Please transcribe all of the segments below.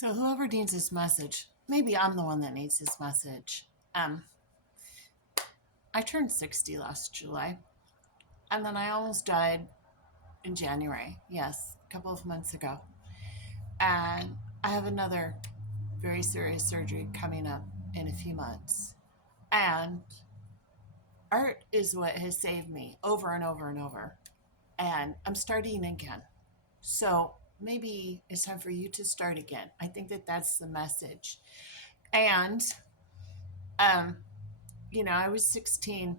So whoever needs this message, maybe I'm the one that needs this message. Um, I turned 60 last July, and then I almost died in January. Yes, a couple of months ago. And I have another very serious surgery coming up in a few months. And art is what has saved me over and over and over. And I'm starting again. So maybe it's time for you to start again. I think that that's the message. And um, I was 16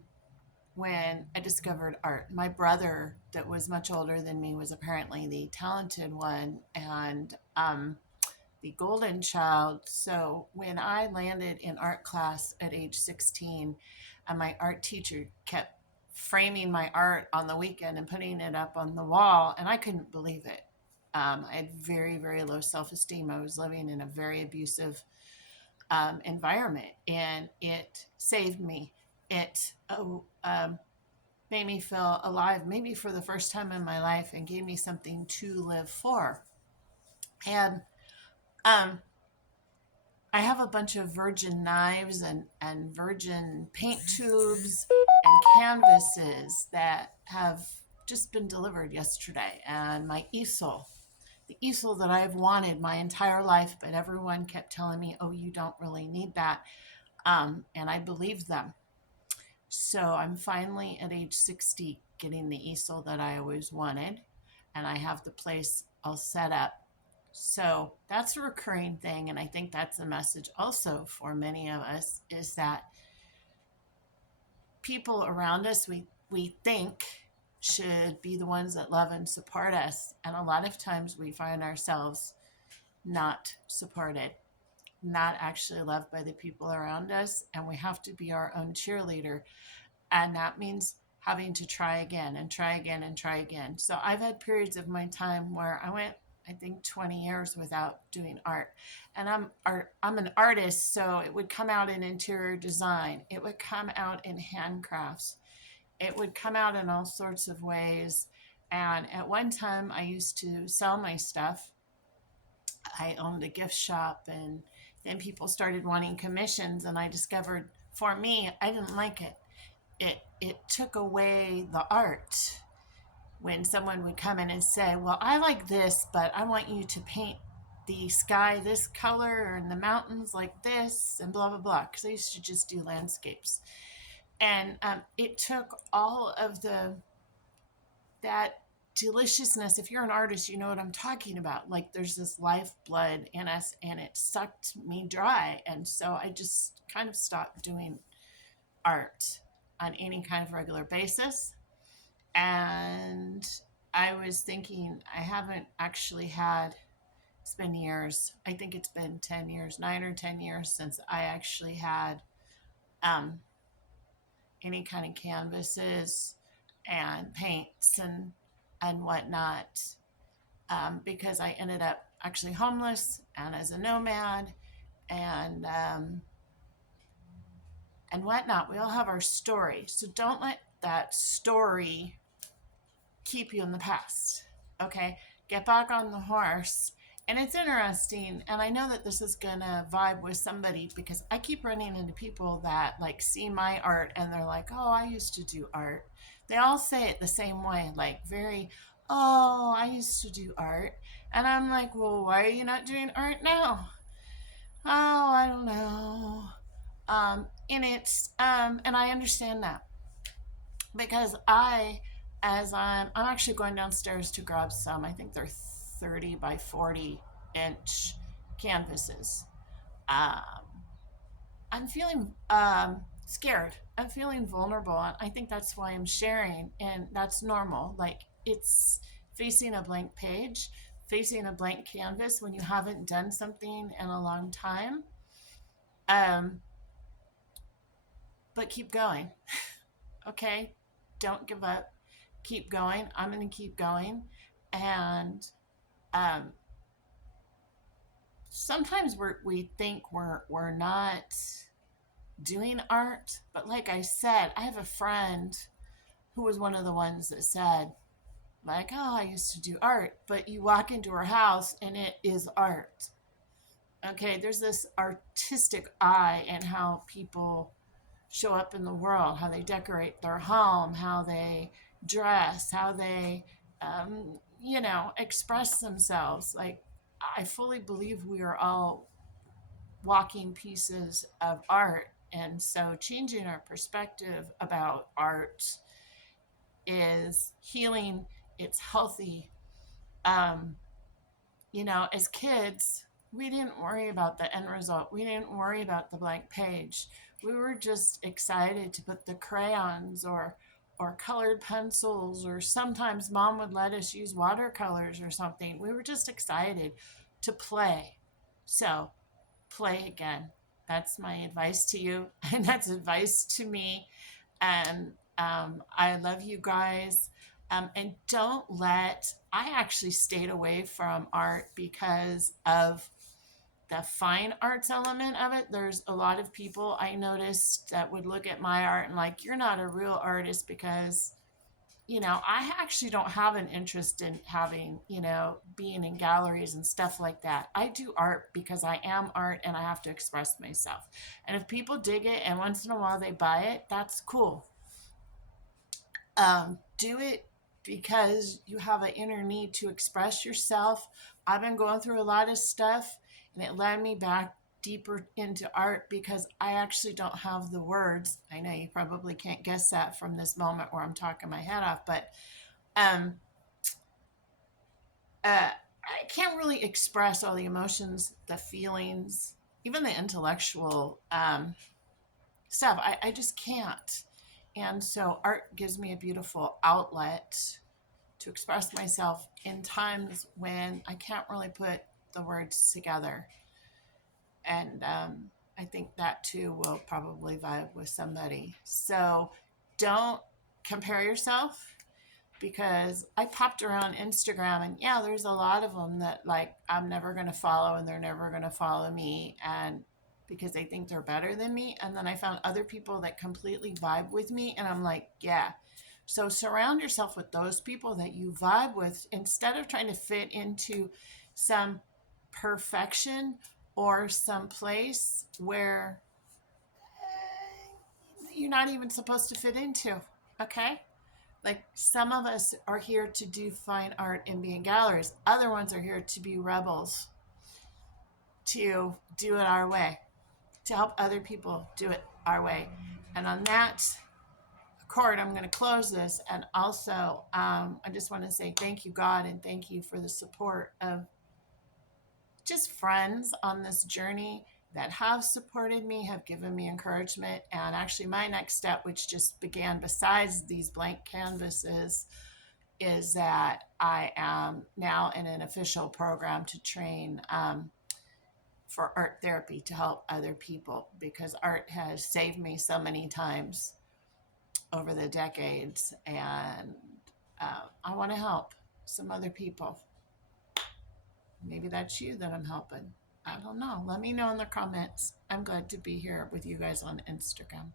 when I discovered art. My brother, that was much older than me, was apparently the talented one and the golden child. So when I landed in art class at age 16, and my art teacher kept framing my art on the weekend and putting it up on the wall, and I couldn't believe it. I had very, very low self esteem. I was living in a very abusive environment, and it saved me. It made me feel alive, maybe for the first time in my life, and gave me something to live for. And um, I have a bunch of virgin knives and virgin paint tubes and canvases that have just been delivered yesterday. And my easel, the easel that I've wanted my entire life, but everyone kept telling me, oh, you don't really need that. And I believed them. So I'm finally at age 60 getting the easel that I always wanted, and I have the place all set up. So that's a recurring thing, and I think that's a message also for many of us, is that people around us we think should be the ones that love and support us, and a lot of times we find ourselves not supported, not actually loved by the people around us, and we have to be our own cheerleader. And that means having to try again and try again and try again. So I've had periods of my time where I went, I think, 20 years without doing art. And I'm an artist, so it would come out in interior design. It would come out in handcrafts. It would come out in all sorts of ways. And at one time, I used to sell my stuff. I owned a gift shop, and then people started wanting commissions, and I discovered, for me, I didn't like it. It took away the art when someone would come in and say, well, I like this, but I want you to paint the sky this color and the mountains like this and blah blah blah, because I used to just do landscapes. And it took all of that deliciousness. If you're an artist, you know what I'm talking about. Like, there's this lifeblood in us, and it sucked me dry. And so I just kind of stopped doing art on any kind of regular basis. And I was thinking, I haven't actually had, it's been years. I think it's been 10 years, 9 or 10 years since I actually had um, any kind of canvases and paints and whatnot, because I ended up actually homeless and as a nomad and and whatnot. We all have our story. So don't let that story keep you in the past. Okay? Get back on the horse. And it's interesting, and I know that this is gonna vibe with somebody, because I keep running into people that like see my art and they're like, oh, I used to do art. They all say it the same way, like very, oh, I used to do art. And I'm like, well, why are you not doing art now? Oh, I don't know. And I understand that, because I'm actually going downstairs to grab some. I think they're 30 by 40-inch canvases. Um, I'm feeling scared. I'm feeling vulnerable. And I think that's why I'm sharing. And that's normal. Like, it's facing a blank page, facing a blank canvas when you haven't done something in a long time. Um, but keep going. Okay? Don't give up. Keep going. I'm going to keep going. And um, sometimes we think we're not doing art, but like I said, I have a friend who was one of the ones that said, like, oh, I used to do art, but you walk into her house and it is art. Okay, there's this artistic eye in how people show up in the world, how they decorate their home, how they dress, how they, express themselves. Like, I fully believe we are all walking pieces of art. And so, changing our perspective about art is healing, it's healthy. Um, as kids, we didn't worry about the end result. We didn't worry about the blank page. We were just excited to put the crayons or colored pencils, or sometimes mom would let us use watercolors or something. We were just excited to play. So, play again. That's my advice to you, and that's advice to me. And I love you guys. And don't let, I actually stayed away from art because of the fine arts element of it. There's a lot of people I noticed that would look at my art and like, you're not a real artist because, I actually don't have an interest in having, being in galleries and stuff like that. I do art because I am art and I have to express myself. And if people dig it and once in a while they buy it, that's cool. Do it because you have an inner need to express yourself. I've been going through a lot of stuff and it led me back deeper into art because I actually don't have the words. I know you probably can't guess that from this moment where I'm talking my head off, but um, I can't really express all the emotions, the feelings, even the intellectual stuff. I just can't. And so art gives me a beautiful outlet to express myself in times when I can't really put the words together. And I think that too will probably vibe with somebody. So don't compare yourself, because I popped around Instagram and yeah, there's a lot of them that like I'm never going to follow and they're never going to follow me, and because they think they're better than me. And then I found other people that completely vibe with me and I'm like, yeah. So surround yourself with those people that you vibe with instead of trying to fit into some perfection or some place where you're not even supposed to fit into. Okay? Like, some of us are here to do fine art and be in galleries. Other ones are here to be rebels, to do it our way, to help other people do it our way. And on that accord, I'm going to close this. And also, I just want to say thank you, God, and thank you for the support of just friends on this journey that have supported me, have given me encouragement. And actually, my next step, which just began besides these blank canvases, is that I am now in an official program to train for art therapy to help other people, because art has saved me so many times over the decades. And I want to help some other people. Maybe that's you that I'm helping. I don't know. Let me know in the comments. I'm glad to be here with you guys on Instagram.